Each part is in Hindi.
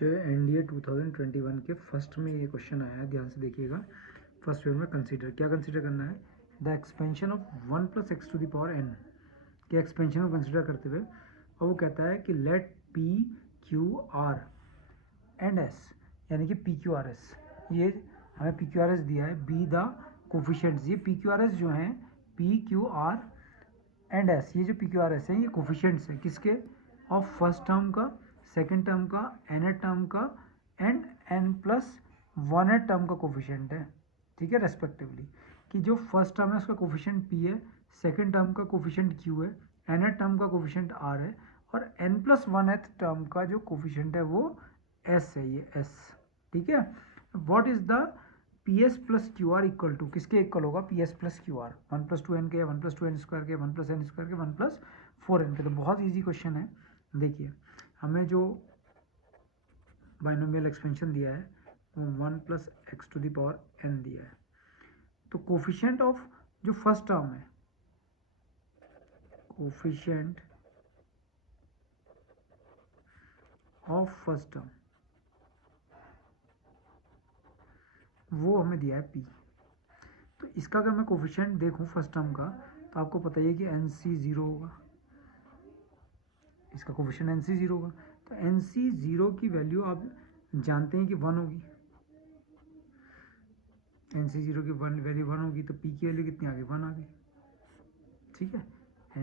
जो NDA 2021 के फर्स्ट में ये क्वेश्चन आया है, ध्यान से देखिएगा। फर्स्ट पेपर में कंसीडर क्या कंसीडर करना है, the expansion of 1 + x to the power n के एक्सपेंशन को कंसीडर करते हुए, और वो कहता है कि let P Q R and S, यानी कि P Q R S, ये हमें P Q R S दिया है, बी द कोफिशिएंट्स। ये P Q R S जो हैं P Q R and S, ये जो P Q R S है ये कोफिशिएंट्स है किसके, ऑफ फर्स्ट टर्म का, सेकेंड टर्म का, nth टर्म का एंड n+1th टर्म का कोफिशिएंट है, ठीक है, रेस्पेक्टिवली। कि जो फर्स्ट टर्म है उसका कोफिशिएंट P है, सेकेंड टर्म का कोफिशिएंट Q है, nth टर्म का कोफिशिएंट R है, और n+1th टर्म का जो कोफिशिएंट है वो S है, ये S, ठीक है। What is the PS + QR equal to, किसके इक्वल होगा PS + QR, 1 + 2n के, 1 + 2n² के, 1 + n² के, 1 + 4n के। तो बहुत ईजी क्वेश्चन है। देखिए हमें जो बाइनोमियल एक्सपेंशन दिया है वो 1 + x to the power n दिया है। तो कोफिशिएंट ऑफ जो फर्स्ट टर्म है, कोफिशिएंट ऑफ फर्स्ट टर्म वो हमें दिया है P। तो इसका अगर मैं कोफिशिएंट देखूं फर्स्ट टर्म का, तो आपको पता ही है कि NC 0 होगा, इसका कोफिशिएंट NC 0 होगा। तो NC 0 की वैल्यू आप जानते हैं कि 1 होगी, NC 0 की वैल्यू 1 होगी, तो P की वैल्यू कितनी आ गई, 1 आ गई, ठीक है।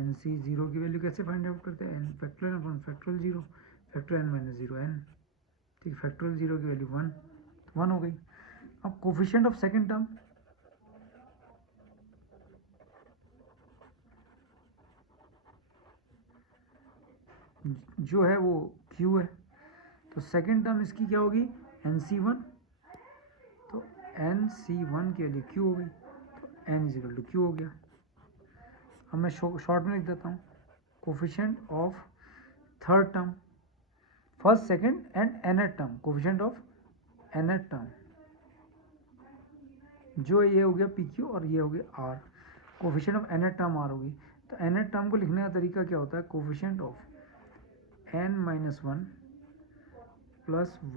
NC 0 की वैल्यू कैसे फाइंड आउट करते हैं, n factorial upon factorial 0, factorial n - 0 n, ठीक, फैक्टोरियल 0 की वैल्यू 1 हो गई। अब कोफिशिएंट ऑफ सेकेंड टर्म, जो है वो Q है, तो सेकेंड टर्म इसकी क्या होगी, NC1, तो NC1 के लिए Q हो गई, तो n = Q हो गया। अब मैं शॉर्ट में लिख देता हूँ, coefficient of third term, first second and nth term, coefficient of nth term, जो ये हो गया PQ और ये हो गया R, coefficient of nth term R होगी। तो nth टर्म को लिखने का तरीका क्या होता है, coefficient of n - 1 +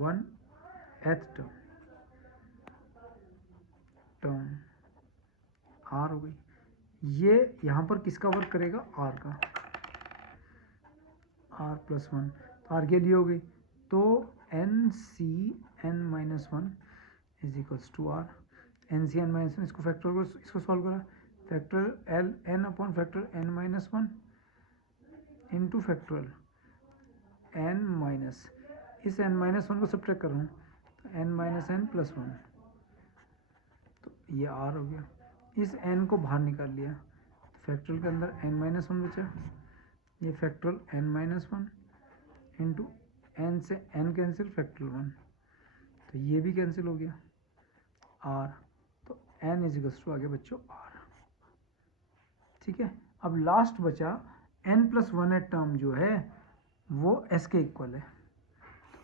1th term R हो गई। ये यहाँ पर किसका वर्क करेगा, R का, R + 1, तो R के लिए हो गई, तो NCn - 1 = R, NCn - 1, इसको फैक्टर, इसको सॉल्व करा, factor L n upon factor n - 1 into factorial n minus, इस n - 1 को सब्ट्रैक्ट कर रहा हूँ, तो n - n + 1, तो ये R हो गया। इस n को बाहर निकाल लिया, फैक्टोरियल के अंदर n - 1 बचा, ये फैक्टोरियल n - 1 इंटू n से n कैंसिल, फैक्टोरियल 1, तो ये भी कैंसिल हो गया, R, तो n = आ गया बच्चों R, ठीक है। अब लास्ट बचा n+1th टर्म जो है वो S के इक्वल है।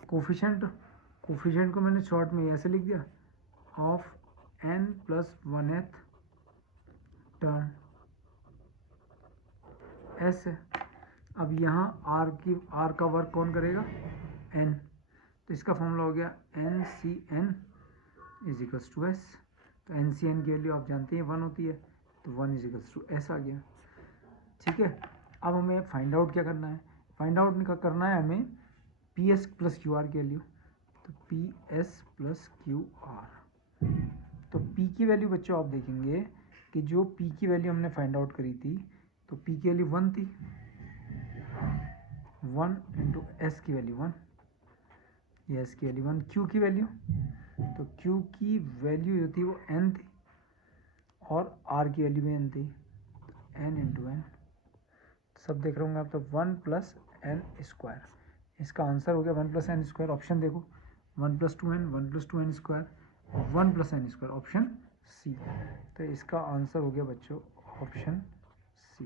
कोफिशिएंट को मैंने शॉर्ट में ऐसे लिख दिया, ऑफ n+1th टर्म S है। अब यहाँ R का वर्क कौन करेगा, n, तो इसका फॉर्मूला हो गया NCn = S, तो NCn की वैल्यू आप जानते हैं 1 होती है, तो 1 = S आ गया, ठीक है। अब हमें फाइंड आउट क्या करना है, फाइंड आउट करना है हमें PS + QR की वैल्यू, तो PS + QR, तो P की वैल्यू बच्चों आप देखेंगे कि जो P की वैल्यू हमने फाइंड आउट करी थी, तो P की वैल्यू 1 थी, 1 इंटू S की वैल्यू 1, ये S की वैल्यू 1, Q की वैल्यू, तो Q की वैल्यू जो थी वो n थी, और R की वैल्यू भी n थी, तो n इंटू n, सब देख रहे होंगे आप, तो 1 + n², इसका आंसर हो गया 1 + n², ऑप्शन देखो 1 + 2n, 1 + 2n², 1 + n², option C, तो इसका आंसर हो गया बच्चों ऑप्शन C।